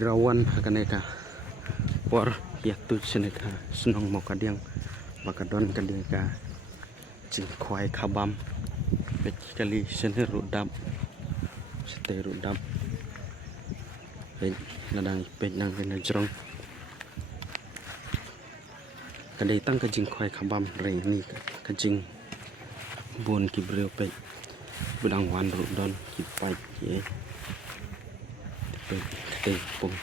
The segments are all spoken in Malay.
Kirawan hakaneka por yatu seneka senong mokadiang bakadon kadeka cingkwai kabam pek kali sene rudam sete rudam pek nadang pek nang kena jerong kadai tang ka cingkwai kabam reng ni ka cing bon kibreu pek budang wan rudon kipai ye pek pung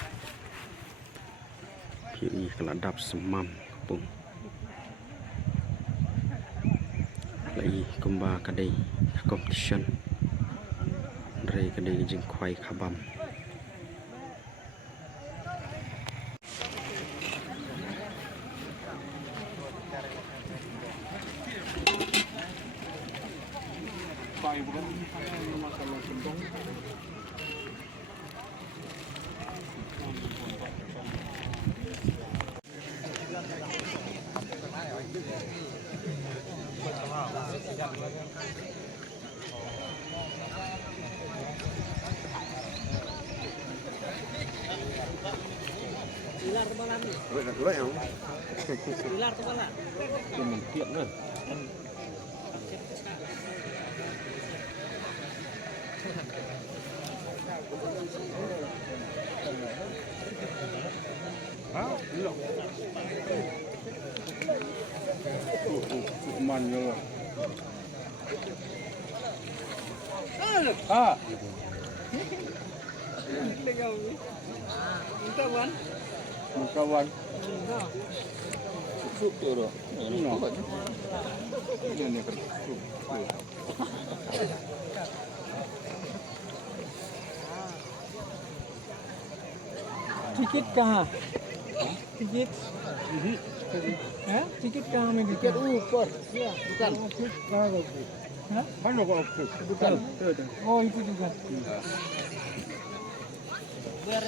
Piri keladap semam pung lagi kemba kadai competition dari kadai jengkwai kabam Pilar tebalan nih. Lek không? Pilar tebalan. Mình kiện nữa. Man rồi. Kawan. Kawan. Sup tu dah. Ini kan sup. Tiket kah? Tiket. Tiket kah main tiket upper. Ya, bukan. Hah? Mana kau Bukan. Oh, itu juga. Biar